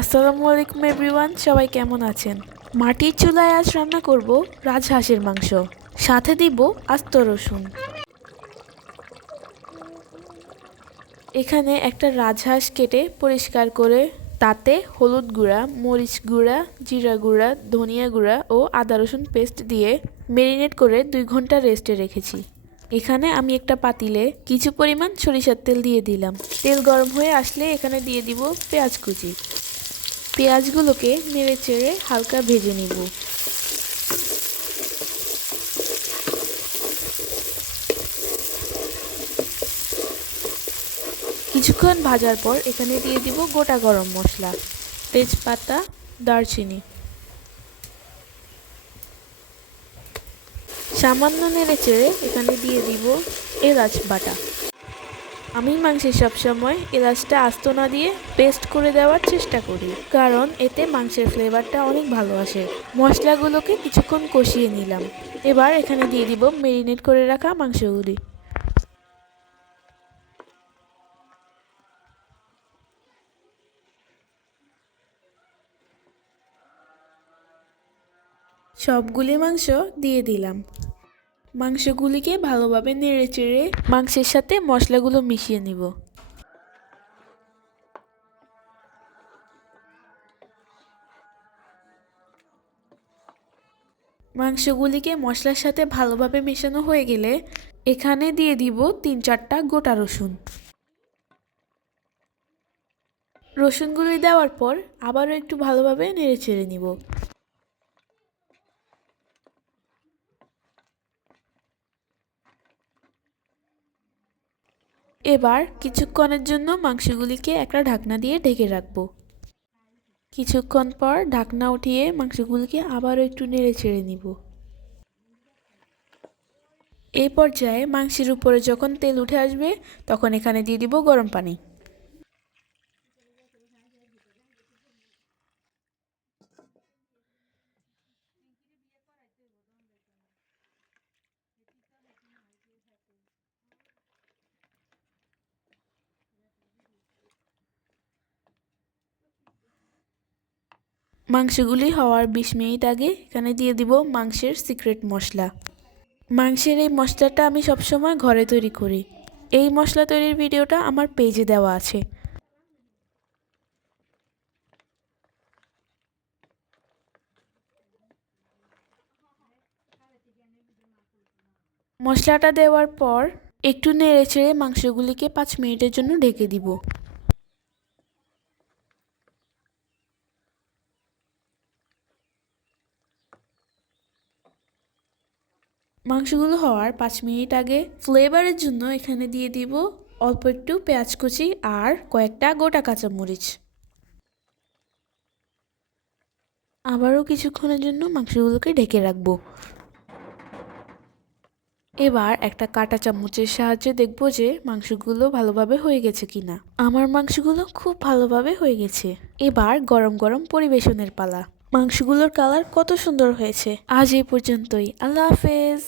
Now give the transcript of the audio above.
আসসালামু আলাইকুম এভরিওয়ান, সবাই কেমন আছেন? মাটির চুলায় আজ রান্না করব রাজহাঁসের মাংস, সাথে দিব আস্ত রসুন। এখানে একটা রাজহাঁস কেটে পরিষ্কার করে তাতে হলুদ গুঁড়া, মরিচ গুঁড়া, জিরা গুঁড়া, ধনিয়া গুঁড়া ও আদা রসুন পেস্ট দিয়ে ম্যারিনেট করে 2 ঘন্টা রেস্টে রেখেছি। এখানে আমি একটা পাতিলে কিছু পরিমাণ সরিষার তেল দিয়ে দিলাম। তেল গরম হয়ে আসলে এখানে দিয়ে দিব পেঁয়াজ কুচি। পেঁয়াজগুলোকে নেড়ে চেড়ে হালকা ভেজে নিব। কিছুক্ষণ ভাজার পর এখানে দিয়ে দিব গোটা গরম মশলা, তেজপাতা, দারচিনি। সামান্য নেড়ে চেড়ে এখানে দিয়ে দিব এলাচ বাটা। আমি মাংসে সবসময় এলাচটা আস্ত না দিয়ে পেস্ট করে দেওয়ার চেষ্টা করি, কারণ এতে মাংসের ফ্লেভারটা অনেক ভালো আসে। মশলাগুলোকে কিছুক্ষণ কষিয়ে নিলাম। এবার এখানে দিয়ে দিব ম্যারিনেট করে রাখা মাংসগুলি। সবগুলি মাংস দিয়ে দিলাম। মাংসগুলিকে ভালোভাবে নেড়ে চেড়ে মাংসের সাথে মশলাগুলো মিশিয়ে নিব। মাংসগুলিকে মশলার সাথে ভালোভাবে মেশানো হয়ে গেলে এখানে দিয়ে দিব 3-4টা গোটা রসুন। রসুনগুলি দেওয়ার পর আবারও একটু ভালোভাবে নেড়ে চেড়ে নিব। এবার কিছুক্ষণের জন্য মাংসগুলিকে একটা ঢাকনা দিয়ে ঢেকে রাখবো। কিছুক্ষণ পর ঢাকনা উঠিয়ে মাংসগুলিকে আবারও একটু নেড়ে চেড়ে নিব। এই পর্যায়ে মাংসের উপরে যখন তেল উঠে আসবে তখন এখানে দিয়ে দিব গরম পানি। মাংসগুলি হওয়ার 20 মিনিট আগে এখানে দিয়ে দিব মাংসের সিক্রেট মশলা। মাংসের এই মশলাটা আমি সবসময় ঘরে তৈরি করি। এই মশলা তৈরির ভিডিওটা আমার পেজে দেওয়া আছে। মশলাটা দেওয়ার পর একটু নেড়ে চেড়ে মাংসগুলিকে 5 মিনিটের জন্য ঢেকে দিব। মাংসগুলো হওয়ার 5 মিনিট আগে ফ্লেভারের জন্য এখানে দিয়ে দিব অল্প একটু পেঁয়াজ কুচি আর কয়েকটা গোটা কাঁচামরিচ। আবারও কিছুক্ষণের জন্য মাংসগুলোকে ঢেকে রাখবো। এবার একটা কাঁটা চামচের সাহায্যে দেখব যে মাংসগুলো ভালোভাবে হয়ে গেছে কিনা। আমার মাংসগুলো খুব ভালোভাবে হয়ে গেছে। এবার গরম গরম পরিবেশনের পালা। মাংসগুলোর কালার কত সুন্দর হয়েছে। আজ এই পর্যন্তই। আল্লাহ হাফেজ।